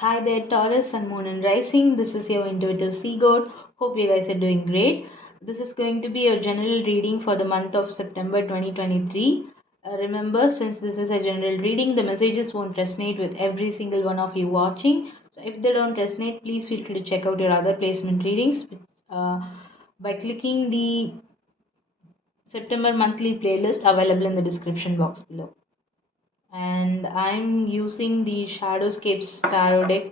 Hi there, Taurus and Moon and Rising. This is your intuitive sea goat. Hope you guys are doing great. This is going to be your general reading for the month of September 2023. Remember, since this is a general reading, the messages won't resonate with every single one of you watching. So, if they don't resonate, please feel free to check out your other placement readings uh, by clicking the September monthly playlist available in the description box below. And I'm using the Shadowscapes Tarot deck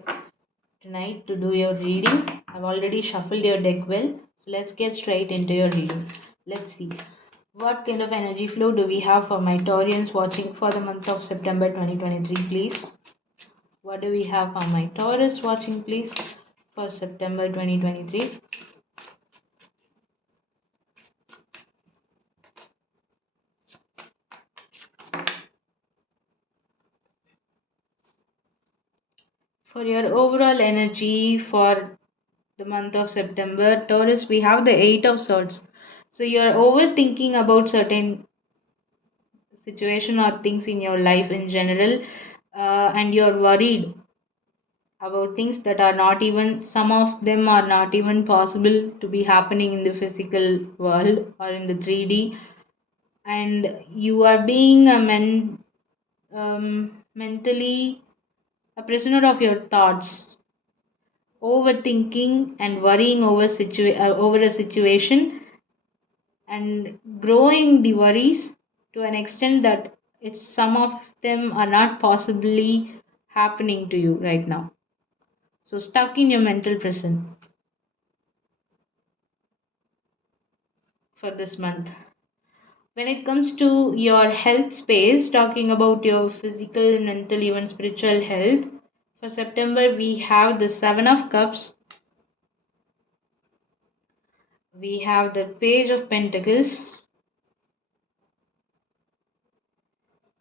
tonight to do your reading. I've already shuffled your deck well, so let's get straight into your reading. Let's see what kind of energy flow do we have for my Taurians watching for the month of September 2023, please. What do we have for my Taurus watching, please, for September 2023? For your overall energy for the month of September, Taurus, we have the Eight of Swords. So you're overthinking about certain situation or things in your life in general, and you're worried about things that are not even, some of them are not even possible to be happening in the physical world or in the 3D, and you are being mentally a prisoner of your thoughts, overthinking and worrying over a situation, and growing the worries to an extent that it's, some of them are not possibly happening to you right now. So stuck in your mental prison for this month. When it comes to your health space, talking about your physical, mental, even spiritual health, for September we have the Seven of Cups, we have the Page of Pentacles,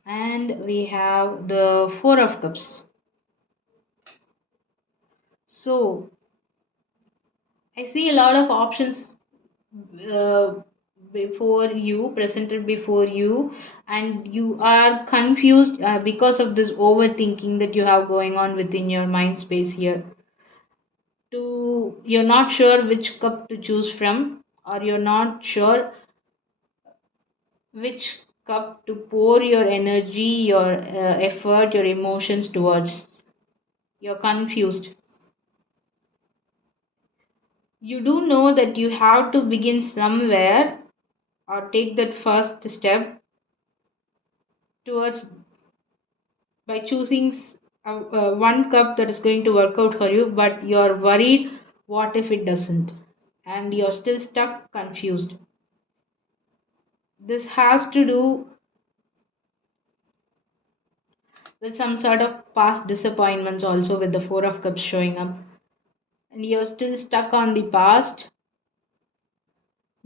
and we have the Four of Cups. So I see a lot of options uh, before you, presented before you, and you are confused because of this overthinking that you have going on within your mind space here. To, you're not sure which cup to choose from, or you're not sure which cup to pour your energy, your effort, your emotions towards. You're confused. You do know that you have to begin somewhere or take that first step towards, by choosing one cup that is going to work out for you, but you're worried what if it doesn't, and you're still stuck, confused. This has to do with some sort of past disappointments, also with the Four of Cups showing up, and you're still stuck on the past,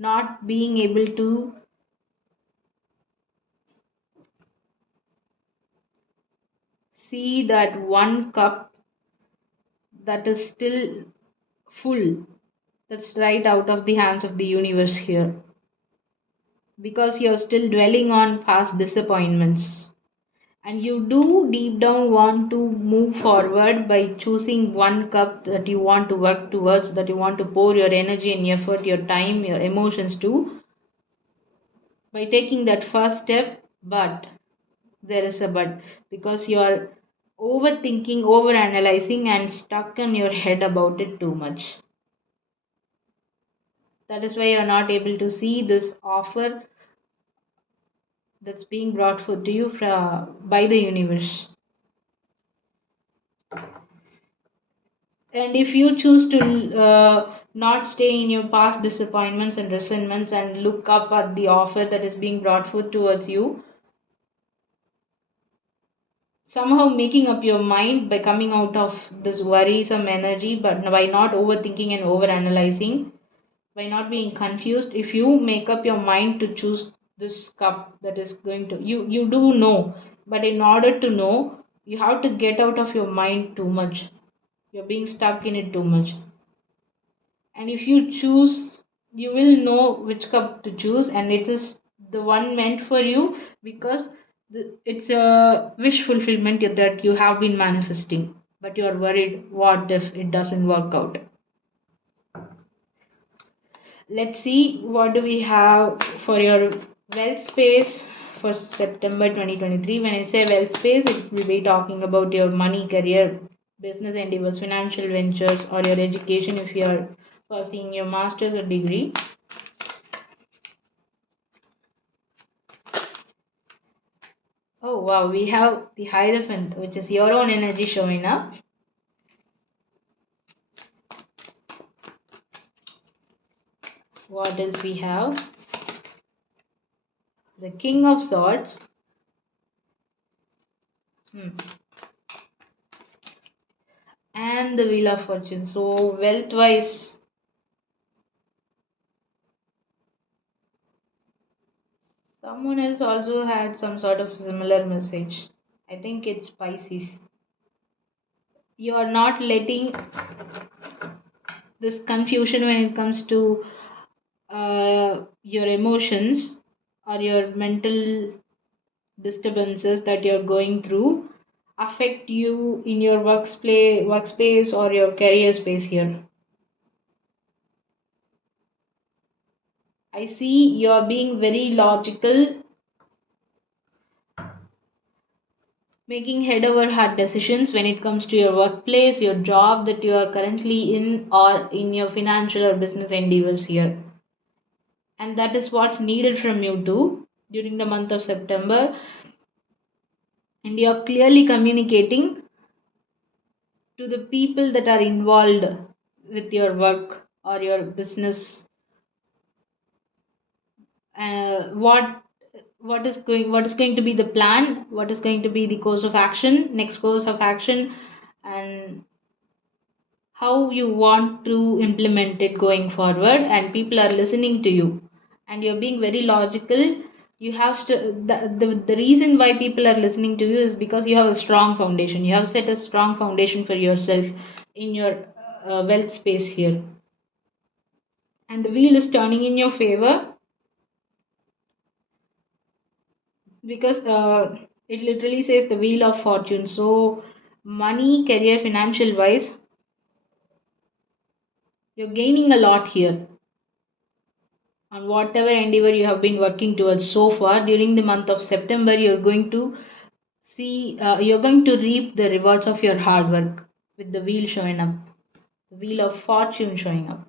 not being able to see that one cup that is still full, that's right out of the hands of the universe here, because you're still dwelling on past disappointments, and you do deep down want to move forward by choosing one cup that you want to work towards, that you want to pour your energy and effort, your time, your emotions to, by taking that first step. But there is a but, because you are overthinking, over analyzing, and stuck in your head about it too much. That is why you are not able to see this offer that's being brought forth to you by the universe. And if you choose to not stay in your past disappointments and resentments and look up at the offer that is being brought forth towards you, somehow making up your mind by coming out of this worrisome energy, but by not overthinking and over analyzing, by not being confused, if you make up your mind to choose this cup that is going to, you do know, but in order to know, you have to get out of your mind too much. You're being stuck in it too much. And if you choose, you will know which cup to choose, and it is the one meant for you, because it's a wish fulfillment that you have been manifesting. but you are worried what if it doesn't work out. Let's see what do we have for your wealth space for September 2023. When I say wealth space, it will be talking about your money, career, business endeavors, financial ventures, or your education if you are pursuing your master's or degree. Oh wow, we have the Hierophant, which is your own energy showing up. What else we have? The King of Swords. Hmm. And the Wheel of Fortune. So, wealth wise, someone else also had some sort of similar message. I think it's Pisces. You are not letting this confusion when it comes to your emotions or your mental disturbances that you're going through affect you in your workspace or your career space here. I see you're being very logical, making head over heart decisions when it comes to your workplace, your job that you are currently in, or in your financial or business endeavors here. And that is what's needed from you too during the month of September. And you're clearly communicating to the people that are involved with your work or your business, what is going to be the plan, what is going to be the course of action, next course of action, and how you want to implement it going forward, and people are listening to you and you're being very logical. You have to the reason why people are listening to you is because you have a strong foundation, you have set a strong foundation for yourself in your wealth space here, and the wheel is turning in your favor because it literally says the wheel of fortune. So money, career, financial wise, you're gaining a lot here on whatever endeavor you have been working towards so far. During the month of September, you're going to reap the rewards of your hard work with the wheel showing up, the wheel of fortune showing up.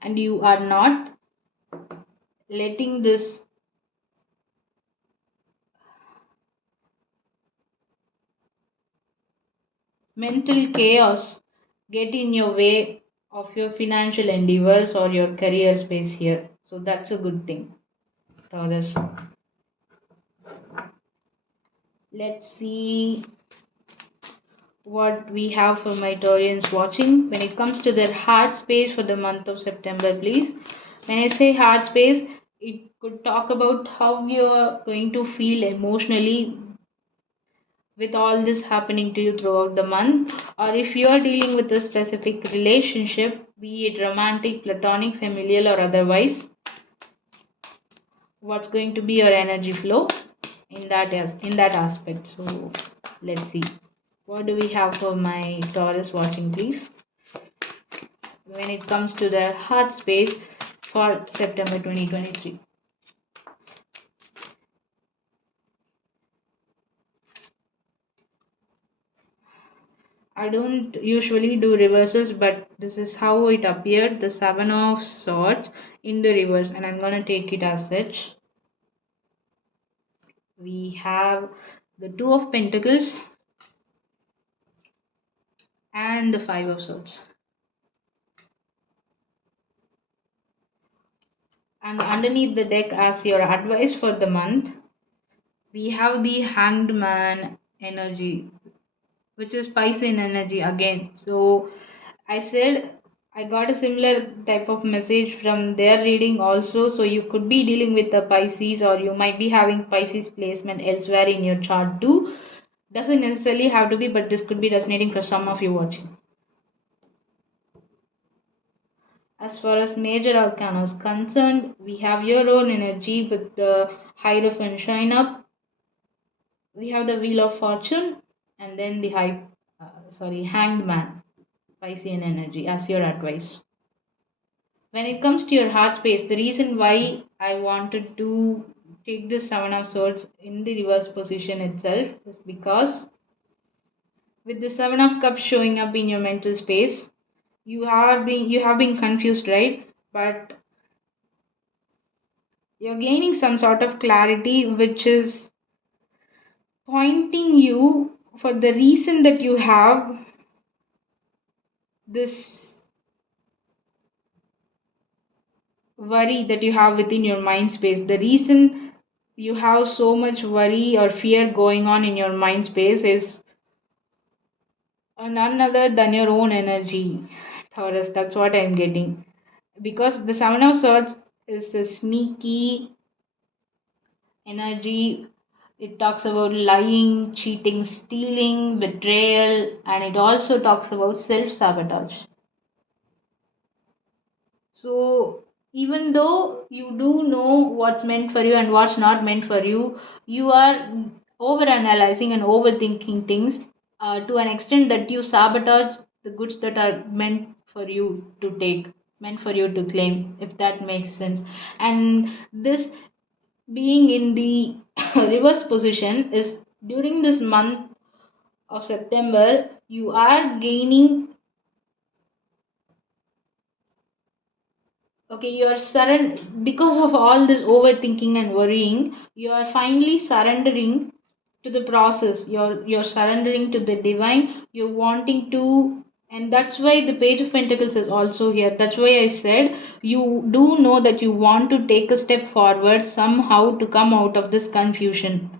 And you are not letting this mental chaos get in your way of your financial endeavors or your career space here. So that's a good thing, Taurus. Let's see what we have for my Taurians watching. When it comes to their heart space for the month of September, please. When I say heart space, it could talk about how you are going to feel emotionally with all this happening to you throughout the month, or if you are dealing with a specific relationship, be it romantic, platonic, familial, or otherwise, what's going to be your energy flow in that aspect. So let's see. What do we have for my Taurus watching, please? When it comes to their heart space for September 2023. I don't usually do reversals, but this is how it appeared, the Seven of Swords in the reverse, and I'm gonna take it as such. We have the Two of Pentacles and the Five of Swords. And underneath the deck, as your advice for the month, we have the Hanged Man energy, which is Piscean energy again. So I said I got a similar type of message from their reading also. So you could be dealing with the Pisces, or you might be having Pisces placement elsewhere in your chart too. Doesn't necessarily have to be, but this could be resonating for some of you watching. As far as major arcana is concerned, we have your own energy with the Hierophant shine up. We have the Wheel of Fortune, and then the Hanged Man, Piscean energy as your advice. When it comes to your heart space, the reason why I wanted to take this Seven of Swords in the reverse position itself is because with the Seven of Cups showing up in your mental space, you have been confused, right? But you're gaining some sort of clarity which is pointing you for the reason that you have this worry that you have within your mind space. The reason you have so much worry or fear going on in your mind space is none other than your own energy, Taurus. That's what I'm getting. Because the Seven of Swords is a sneaky energy. It talks about lying, cheating, stealing, betrayal, and it also talks about self sabotage. So, even though you do know what's meant for you and what's not meant for you, you are over analyzing and overthinking things to an extent that you sabotage the goods that are meant for you to take, meant for you to claim, if that makes sense. And this being in the reverse position is during this month of September, you are gaining. Okay, you are because of all this overthinking and worrying, you are finally surrendering to the process. You're surrendering to the divine. You're wanting to, and that's why the Page of Pentacles is also here. That's why I said you do know that you want to take a step forward somehow to come out of this confusion.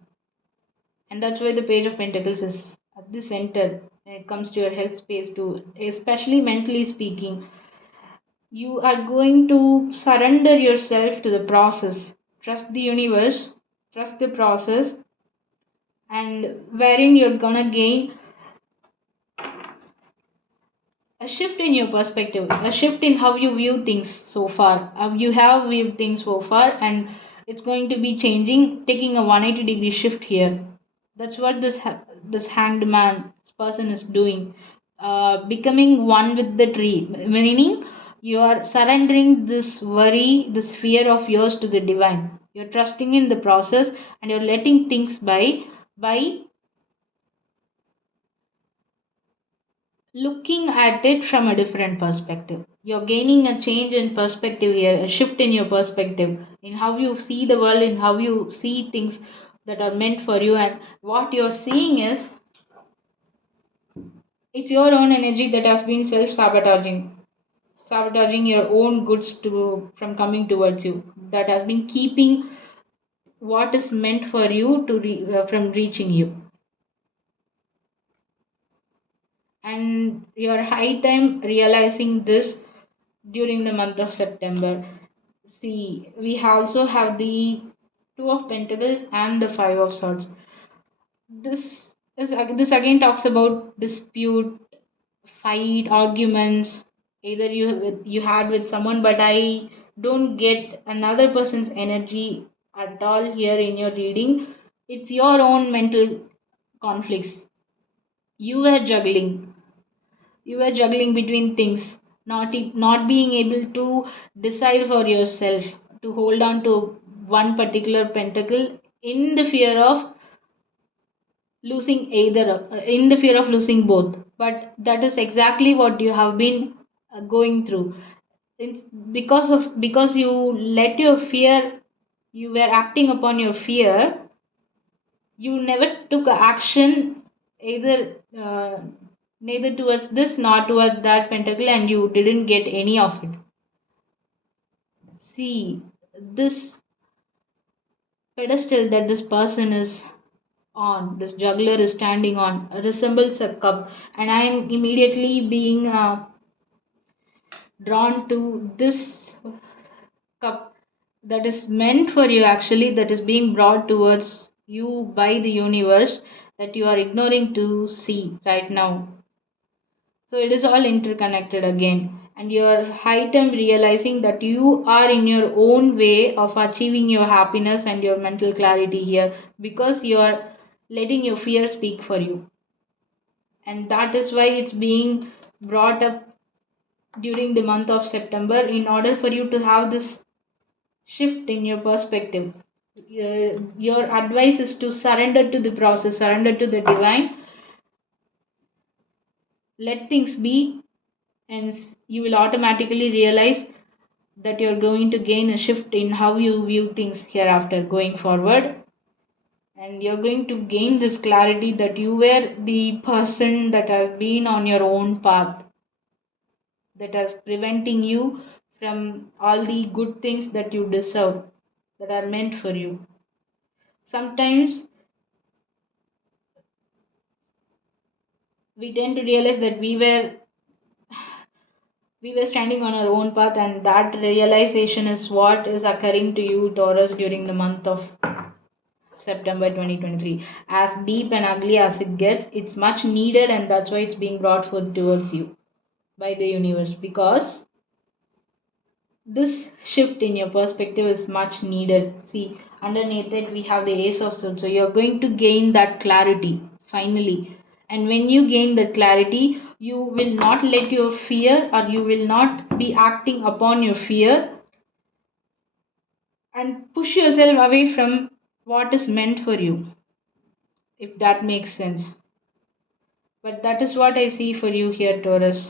And that's why the Page of Pentacles is at the center when it comes to your health space too, especially mentally speaking. You are going to surrender yourself to the process. Trust the universe, trust the process, and wherein you're gonna gain a shift in your perspective, a shift in how you view things so far. How you have viewed things so far, and it's going to be changing, taking a 180-degree shift here. That's what this hanged man, this person is doing. Becoming one with the tree, meaning you are surrendering this worry, this fear of yours to the divine. You're trusting in the process, and you're letting things by looking at it from a different perspective. You're gaining a change in perspective here, a shift in your perspective, in how you see the world, in how you see things that are meant for you. And what you're seeing is it's your own energy that has been sabotaging your own goods to from coming towards you. That has been keeping what is meant for you from reaching you. And your high time realizing this during the month of September. See, we also have the Two of Pentacles and the Five of Swords. This again talks about dispute, fight, arguments. Either you had with someone, but I don't get another person's energy at all here in your reading. It's your own mental conflicts. You were juggling. You were juggling between things, not being able to decide for yourself, to hold on to one particular pentacle in the fear of in the fear of losing both. But that is exactly what you have been going through. It's because you let your fear, you were acting upon your fear, you never took action, either neither towards this nor towards that pentacle, and you didn't get any of it. See, this pedestal that this person is on, this juggler is standing on, resembles a cup, and I am immediately being drawn to this cup that is meant for you, actually, that is being brought towards you by the universe, that you are ignoring to see right now. So it is all interconnected again. And you're high time realizing that you are in your own way of achieving your happiness and your mental clarity here, because you are letting your fear speak for you. And that is why it's being brought up during the month of September, in order for you to have this shift in your perspective. Your advice is to surrender to the process, surrender to the divine, let things be, and you will automatically realize that you're going to gain a shift in how you view things hereafter going forward. And you're going to gain this clarity that you were the person that has been on your own path, that is preventing you from all the good things that you deserve, that are meant for you. Sometimes we tend to realize that we were standing on our own path, and that realization is what is occurring to you, Taurus, during the month of September 2023. As deep and ugly as it gets, it's much needed, and that's why it's being brought forth towards you by the universe, because this shift in your perspective is much needed. See, underneath it, we have the Ace of Swords. So you're going to gain that clarity finally. And when you gain that clarity, you will not let your fear, or you will not be acting upon your fear and push yourself away from what is meant for you, if that makes sense. But that is what I see for you here, Taurus.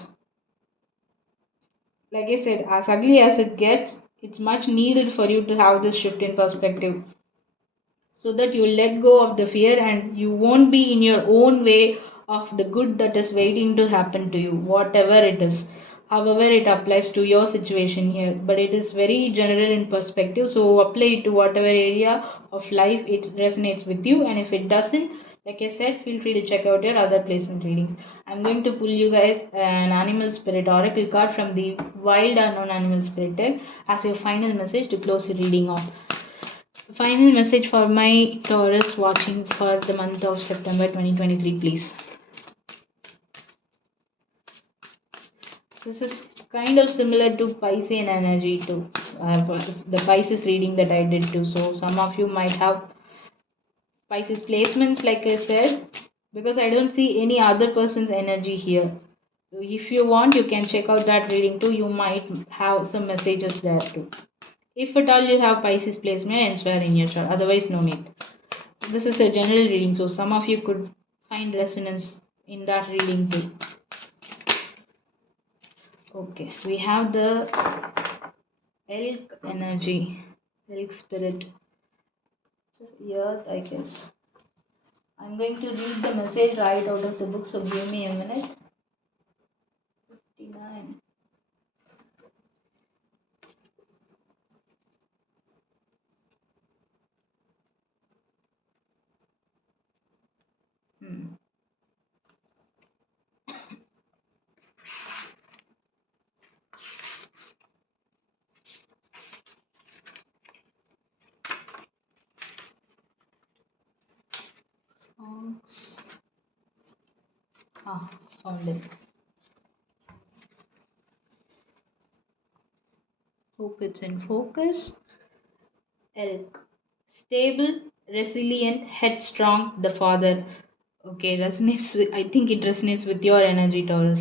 Like I said, as ugly as it gets, it's much needed for you to have this shift in perspective, so that you let go of the fear and you won't be in your own way of the good that is waiting to happen to you, whatever it is, however it applies to your situation here. But it is very general in perspective, so apply it to whatever area of life it resonates with you. And if it doesn't, like I said, feel free to check out your other placement readings. I'm going to pull you guys an animal spirit oracle card from the wild unknown animal spirit deck as your final message to close your reading off. Final message for my Taurus watching for the month of September 2023, please. This is kind of similar to Piscean energy too. The Pisces reading that I did too. So some of you might have Pisces placements, like I said, because I don't see any other person's energy here. So if you want, you can check out that reading too. You might have some messages there too. If at all you have Pisces placement elsewhere in your chart, otherwise no need. This is a general reading, so some of you could find resonance in that reading too. Okay, we have the elk energy, elk spirit, just earth, I guess. I'm going to read the message right out of the book, so give me a minute. 59. Hmm. Ah, found it. Hope it's in focus. Elk. Stable, resilient, headstrong, the father. Okay, resonates with, I think it resonates with your energy, Taurus.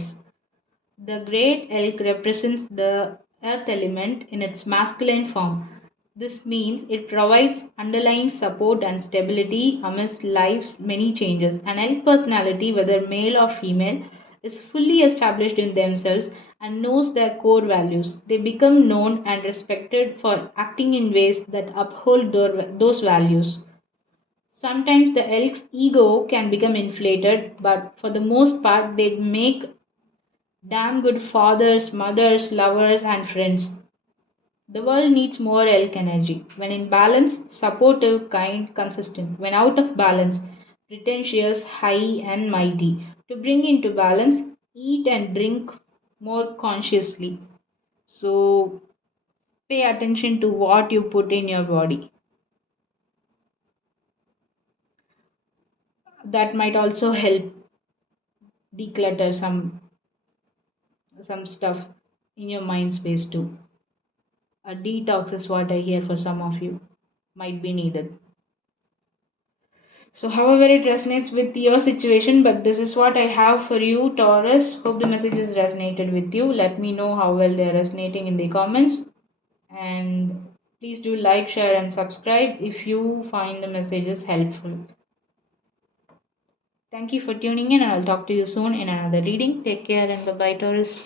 The great elk represents the earth element in its masculine form. This means it provides underlying support and stability amidst life's many changes. An elk personality, whether male or female, is fully established in themselves and knows their core values. They become known and respected for acting in ways that uphold those values. Sometimes the elk's ego can become inflated, but for the most part, they make damn good fathers, mothers, lovers, and friends. The world needs more elk energy. When in balance, supportive, kind, consistent. When out of balance, pretentious, high, and mighty. To bring into balance, eat and drink more consciously. So, pay attention to what you put in your body. That might also help declutter some stuff in your mind space too. A detox is what I hear for some of you might be needed. So, however, it resonates with your situation, but this is what I have for you, Taurus. Hope the messages resonated with you. Let me know how well they are resonating in the comments. And please do like, share, and subscribe if you find the messages helpful. Thank you for tuning in. I'll talk to you soon in another reading. Take care and bye bye, Taurus.